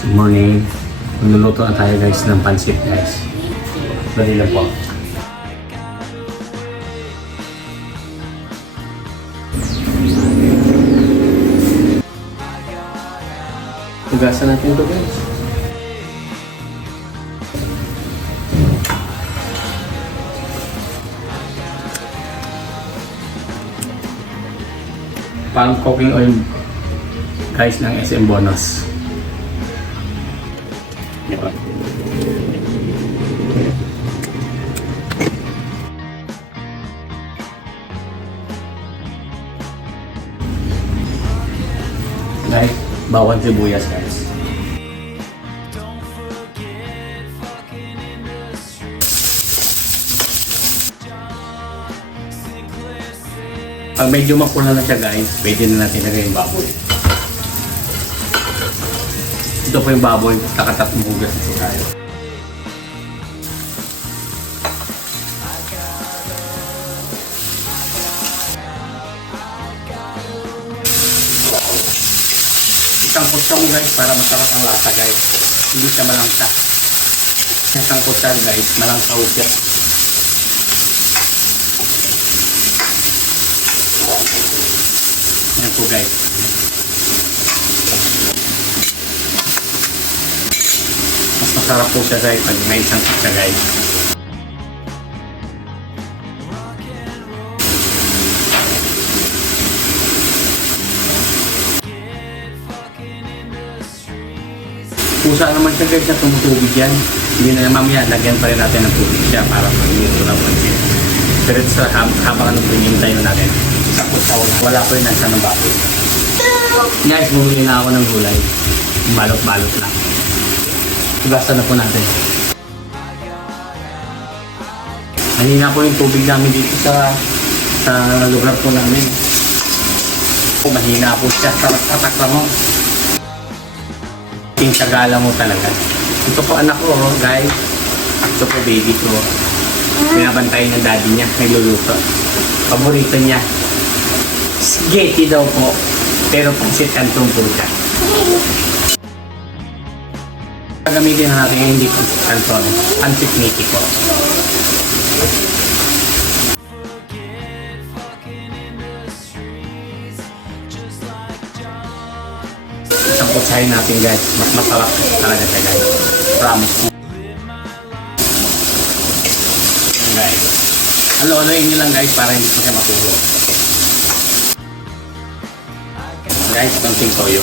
guys, good morning. Magluluto na tayo guys ng pansit guys. Dali lang po. Tugasan natin ito guys. Pang cooking oil guys ng SM Bonus. Diba? Guys, bawang sibuyas guys. Pag medyo mapula na siya guys, pwede na natin lagay yung baboy. Ito po yung baboy, nakatatong hugas ito tayo. Isangkot ka mo guys para masarap ang lasa guys. Hindi siya malangsa. Isangkot ka guys, malangsa siya. Yan po guys. Mas masarap po siya guys pag may isangkot ka guys. Pusa naman siya guys na tumutubig yan. Hindi na mamaya, lagyan pa rin natin ng tubig siya para pag-iito ng pansit. Pero sa habang anong pinintay na natin, sakot sa wala po yung nagsa ng baboy. Guys, bumili na ako ng gulay. Balot-balot lang. Tugasan na po natin. Mahina po yung tubig namin dito sa lugar po namin. Mahina po siya. Tatak lang mo. Tinsagala mo talaga. Ito po anak ko, guys. Ito po baby ko. Pinabantay ng daddy niya. Nagluluto. Paborito niya. Spaghetti daw po. Pero pansit canton po siya. Gagamitin na natin hindi pansit canton. Pansit Mickey po. Isang kutsahin natin guys. Mas masarap talaga siya guys. Promise mo. Guys. Halo-haloin nyo lang guys para hindi po siya matulog. Guys, konting toyo.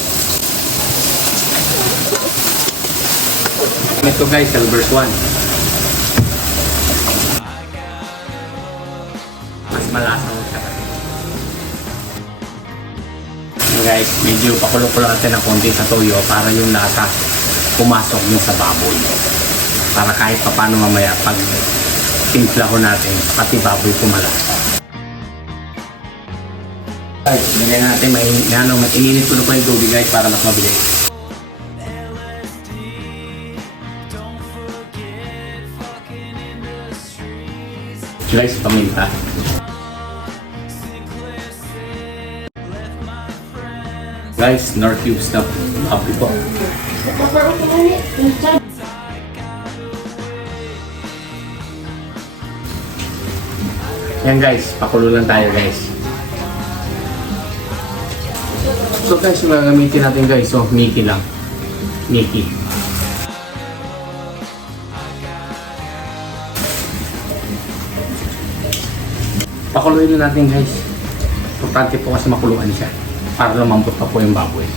Ito guys, Silver's 1. Mas malasa mo siya kasi. Guys, medyo pakulo-kulo natin ng konti sa toyo para yung lasa pumasok yung sa baboy. Para kahit pa paano mamaya pag timpla ko natin, pati baboy pumalasa. Guys, lagyan natin maininit ko na po yung tubig guys para mas mabilis. Guys, paminta. Guys, North Cubes na happy po. Yan guys, pakulo lang tayo guys. So guys, yung gagamitin natin guys, so Mickey lang. Mickey. Pakuluin na natin guys. Importante po kasi makuluan siya. Para lumambot pa po yung baboy.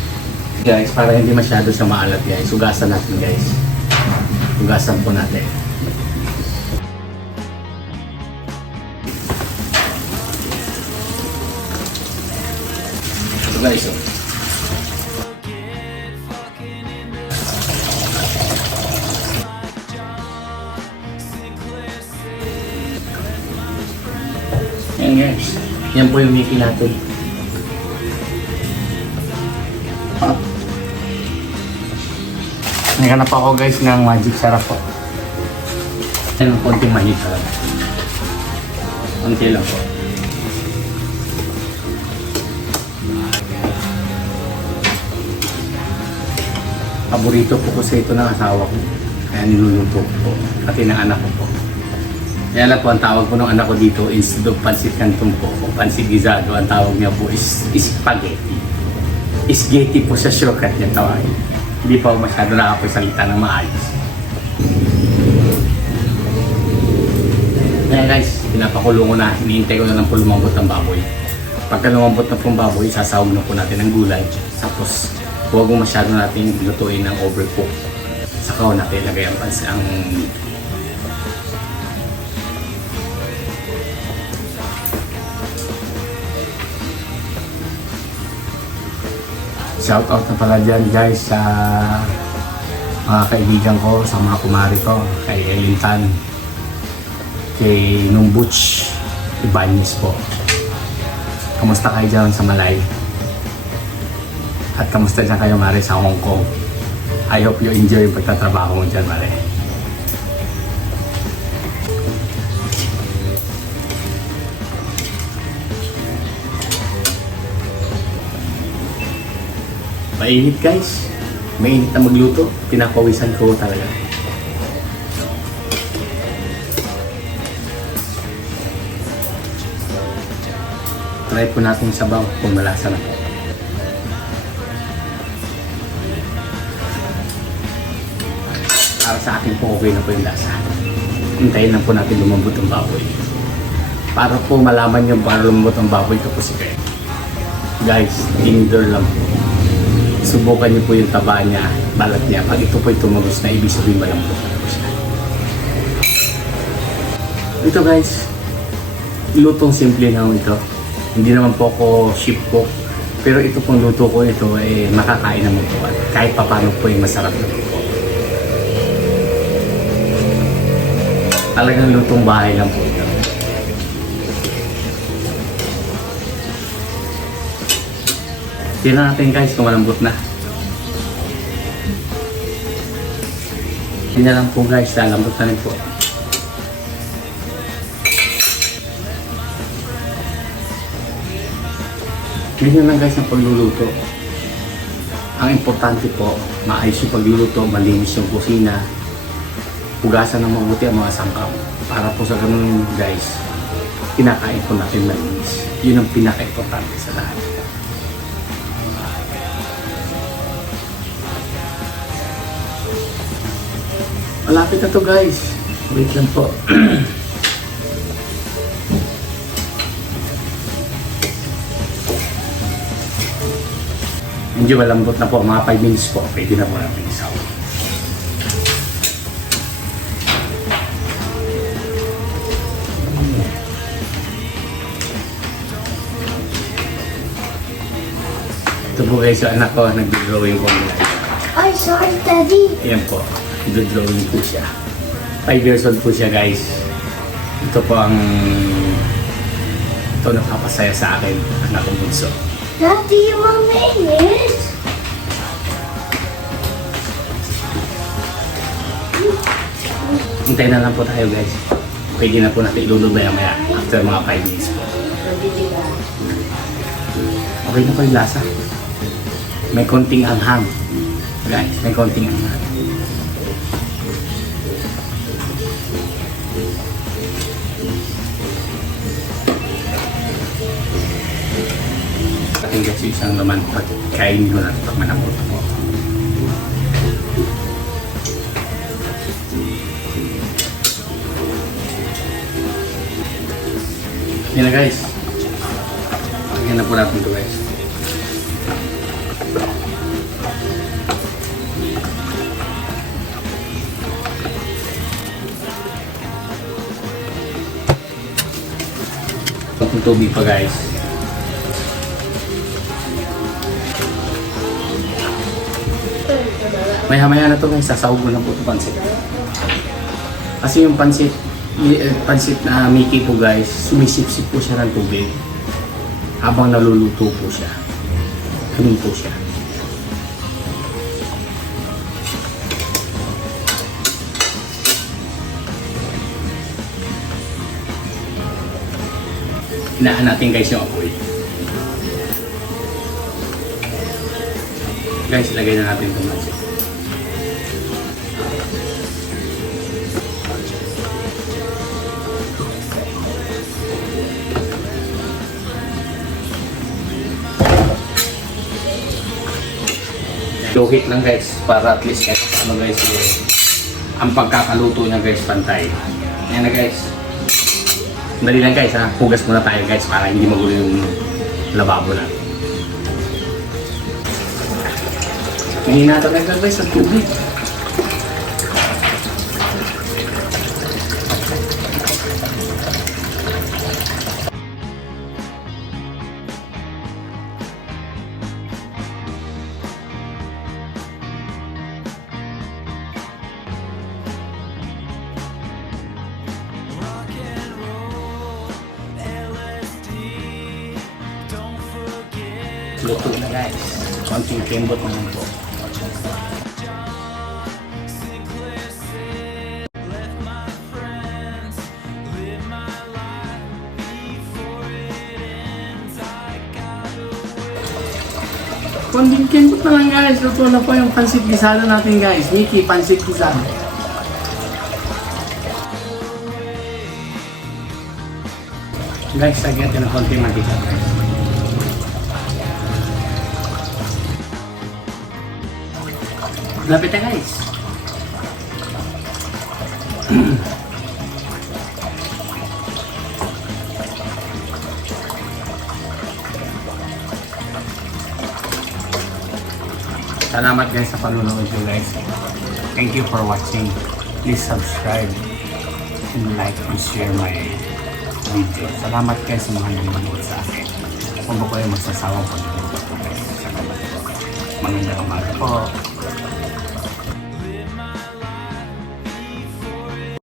Guys, para hindi masyado siya maalat guys. Hugasan natin guys. Hugasan po natin. So guys, so. Yan guys. Yan po yung Mickey natin. Naghanap ako guys ng magic sarap po. Yan ang konting magic sarap. Konti lang po. Paborito po kasi ito ng asawa ko. Kaya niluluto ko po. Pati ng anak ko po. Kaya lang po, ang tawag po ng anak ko dito, instead of pansit canton po, o pansit guisado, ang tawag niya po is spaghetti. Spaghetti po sa shortcut niya tawagin. Hindi pa ako masyado nakapagsalita ng maayos. Kaya guys, pinapakulong ko na, hinihintay ko na lang po lumambot ng baboy. Pagka lumambot na pong baboy, sasawag na po natin ng gulay. Tapos, huwag mo masyado natin lutuin ng overcook. Saka natin ilagay ang pansit, ang shout out na pala dyan guys sa mga kaibigan ko, sa mga kumari ko, kay Elintan, kay Numbuch Ibanez po. Kamusta kayo dyan sa Malay? At kamusta dyan kayo Mare sa Hong Kong? I hope you enjoy yung pagtatrabaho mo dyan Mare. Mainit guys. Mainit na magluto. Pinapawisan ko talaga. Try po natin yung sabaw kung malasa na po. Para sa akin po okay na po yung lasa. Hintayin lang po natin lumambot ang baboy. Para po malaman yung para lumambot ang baboy kapos si kayo. Guys, tinder lang po. Subukan niyo po yung taba niya, balat niya. Pag ito po yung tumagos na, ibig sabihin malambot na po siya. Ito guys, lutong simple na ito. Hindi naman po ako chef cook. Pero ito pong luto ko ito, makakain naman po. Kahit pa paano po yung masarap na po. Talagang lutong bahay lang po ito. Tingnan natin guys kung malambot na. Tingnan lang po guys, lalambot na rin po. Ganyan lang guys ang pagluluto. Ang importante po, maayos yung pagluluto, malinis yung kusina, hugasan ng mabuti ang mga sangkap. Para po sa ganun guys, kinakain po natin malinis. Yun ang pinaka-importante sa lahat. Malapit na to guys. Wait lang po. Medyo malambot na po. Mga 5 minutes po. Pwede na po natin isaw. Ito po guys yung anak ko. Nag-drawing po nila. I saw it, Daddy. Ayan po. Nag-drawing po siya. 5 years old po siya guys. Ito po ang napapasaya sa akin. Anak ko bunso. Daddy, you want mayonnaise? Hintayin na lang po tayo guys. Pwede na po natin ilulog maya after mga 5 minutes po. Okay na po yung lasa. May konting anghang. Guys, may konting anghang. Ating kasi isang laman pagkain ko natin pag manapot po. Yan na guys. Lagyan na po natin ito guys. Itong tubig pa guys. Maya-maya na to guys, sasahog ko na po ito pansit. Kasi yung pansit na Mickey po guys, sumisip-sip po siya ng tubig habang naluluto po siya. Ganun po siya. Hinaan natin guys yung apoy. Guys, ilagay na natin itong pansit. Low heat lang guys, para at least kahit ano guys, ang pagkakaluto niya guys pantay. Ayan na guys. Dali lang guys ha, hugas muna tayo guys para hindi magulo yung lababo na. Hindi natin guys sa tubig. Luto na guys. Konting kembot naman po. Konting kembot na lang guys. Luto na po yung pansit gisado natin guys. Nikki, pansit gisado. Guys, sagyan natin ng konting mantika guys. Lapit na guys. Salamat guys sa panunood nyo guys. Thank you for watching. Please subscribe and like and share my video. Salamat guys sa mga nanonood sa akin. Kung ba kayo magsasawang pag-video ko guys. Salamat po. Magandang umaga po.